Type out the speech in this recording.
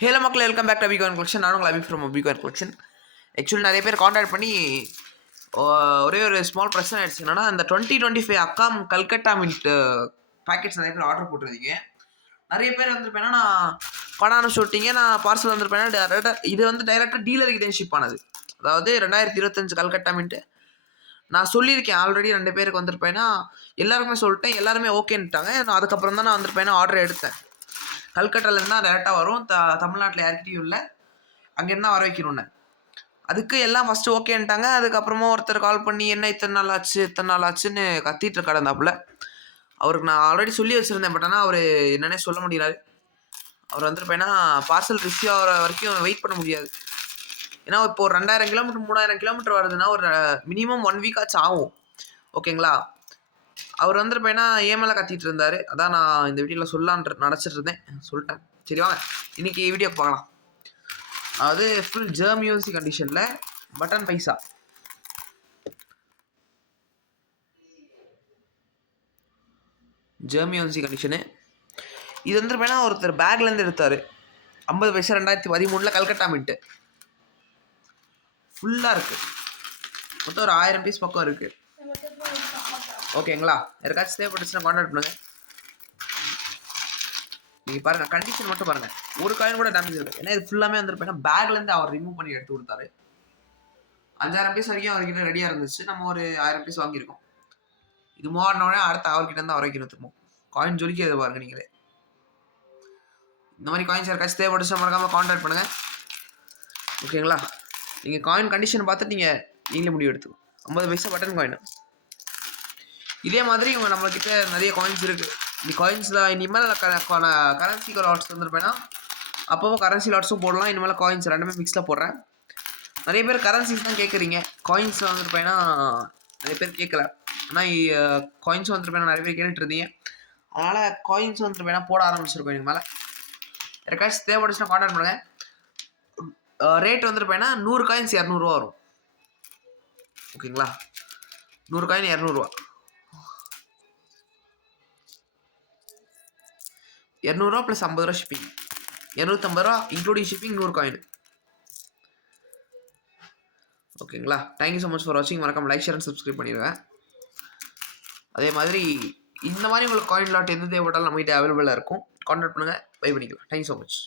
Hello மக்கள், welcome back to பிகான் collection. நான் உங்கள் அபி ஃப்ரம் பிகான் கலெக்ஷன். ஆக்சுவலி நிறைய பேர் காண்டாக்ட் பண்ணி ஒரே ஒரு ஸ்மால் பிரச்சனை ஆயிடுச்சு. என்னன்னா, அந்த 2025 அக்காம் கல்கட்டா மின்ட் பேக்கெட்ஸ் நிறைய பேர் ஆர்டர் போட்டிருந்தீங்க. நிறைய பேர் வந்துருப்பேன்னா, நான் பணம் அனுப்பிச்சு விட்டீங்க, நான் பார்சல் வந்துருப்பேன்னா இது வந்து டைரெக்டாக டீலருக்கு தான் ஷிப் ஆனது. அதாவது 2025 கல்கட்டா மின்ட்டு நான் சொல்லியிருக்கேன் ஆல்ரெடி 2 பேருக்கு வந்திருப்பேன்னா, எல்லாருக்குமே சொல்லிட்டேன், எல்லாருமே ஓகேன்ட்டாங்க. நான் அதுக்கப்புறம் தான் நான் வந்திருப்பேன்னா ஆர்டர் எடுத்தேன். கல்கட்டாலேருந்து தான் டேரெக்டாக வரும். தமிழ்நாட்டில் யார்கிட்டையும் இல்லை, அங்கேருந்து தான் வர வைக்கணும்னு. அதுக்கு எல்லாம் ஃபஸ்ட்டு ஓகேன்ட்டாங்க. அதுக்கப்புறமா ஒருத்தர் கால் பண்ணி என்ன இத்தனை நாள் ஆச்சுன்னு கத்திட்டு கடந்தாப்புல. அவருக்கு நான் ஆல்ரெடி சொல்லி வச்சுருந்தேன். பட் ஆனால் அவர் என்னன்னே சொல்ல முடியாது. அவர் வந்துருப்பேன்னா பார்சல் ரிசீவ் ஆகிற வரைக்கும் வெயிட் பண்ண முடியாது. ஏன்னா இப்போ ஒரு 2000 கிலோமீட்டர் 3000 கிலோமீட்டர் வருதுன்னா ஒரு மினிமம் 1 வீக் ஆச்சு ஆகும். ஓகேங்களா? அவர் வந்துருப்பேன்னா ஏன் மேலே கத்திட்டு இருந்தார். அதான் நான் இந்த வீடியோவில் சொல்லலான்ட்டு நினச்சிட்டு இருந்தேன். சொல்லிட்டேன். சரி வாங்க இன்றைக்கி வீடியோ பார்க்கலாம். அதாவது ஃபுல் ஜெர்மியூசி கண்டிஷனில் பட்டன் பைசா. ஜெர்மியூசி கண்டிஷனு இது வந்துருப்பேன்னா ஒருத்தர் பேக்லேருந்து எடுத்தார். 50 பைசா 2013 கல்கட்டா மின்ட்டு. ஃபுல்லாக இருக்குது. மொத்தம் ஒரு 1000 பீஸ் பக்கம் இருக்குது. ஓகேங்களா? யாருக்காச்சும் தேவைப்பட்டுச்சுன்னா கான்டாக்ட் பண்ணுங்கள். நீங்கள் பாருங்கள், கண்டிஷன் மட்டும் பாருங்கள். ஒரு காயின் கூட டேமேஜ் இருக்குது. ஏன்னா இது ஃபுல்லாமே வந்துருப்பேன்னா பேக்லேருந்து அவர் ரிமூவ் பண்ணி எடுத்து கொடுத்தாரு. 5000 பீஸ் வரைக்கும் அவர்கிட்ட ரெடியாக இருந்துச்சு. நம்ம ஒரு 1000 பீஸ் வாங்கியிருக்கோம். இது மூவாடினோடனே அடுத்து அவர்கிட்ட இருந்து அவர் வைக்கணும். திரும்ப காயின் ஜொலிக்கிறது பாருங்க நீங்களே. இந்த மாதிரி காயின்ஸ் யாருக்காச்சும் தேவைப்பட்டுச்சுன்னா மறக்காமல் கான்டாக்ட் பண்ணுங்கள். ஓகேங்களா? நீங்கள் காயின் கண்டிஷன் பார்த்துட்டு நீங்களே முடிவு எடுத்துக்கோங்க. 50 பைசா பட்டன் காயின். இதே மாதிரி இவங்க நம்மக்கிட்ட நிறைய காயின்ஸ் இருக்குது. இந்த காயின்ஸில் இனிமேல் கரன்சி லாட்ஸ் வந்துருப்பேன்னா அப்போவோ கரன்சி லாட்ஸும் போடலாம். இனிமேல் காயின்ஸ் ரெண்டுமே மிக்ஸில் போடுறேன். நிறைய பேர் கரன்சிஸ் தான் கேட்குறீங்க. காயின்ஸ் வந்துருப்பேன்னா நிறைய பேர் கேட்கல. ஆனால் காயின்ஸும் வந்துருப்பேன்னா நிறைய பேர் கேட்டுட்டு இருந்தீங்க. அதனால் காயின்ஸ் வந்துருப்பேன்னா போட ஆரம்பிச்சிருக்கோம். இதுக்கு மேலே யாருக்காச்சும் தேவைப்பட்டுச்சுன்னா கான்டாக்ட் பண்ணுங்கள். ரேட் வந்துருப்பேன்னா 100 காயின்ஸ் 200 ரூபா வரும். ஓகேங்களா? 100 காயின் 200 ரூபா. 200 ரூபா ப்ளஸ் 50 ரூபா ஷிப்பிங். 250 ரூபா இன்க்ளூடிங் ஷிப்பிங் 100 காயின். ஓகேங்களா? தேங்க்யூ ஸோ மச் ஃபார் வாட்சிங். மறக்காம லைக், ஷேர் அண்ட் சப்ஸ்கிரைப் பண்ணிடுவேன். அதே மாதிரி இந்த மாதிரி உங்களுக்கு காயின் லாட் எது தேவைப்பட்டாலும் நம்மகிட்ட அவைலபிளாக இருக்கும். கான்டாக்ட் பண்ணுங்கள். பை பண்ணிக்கலாம். Thank you so much.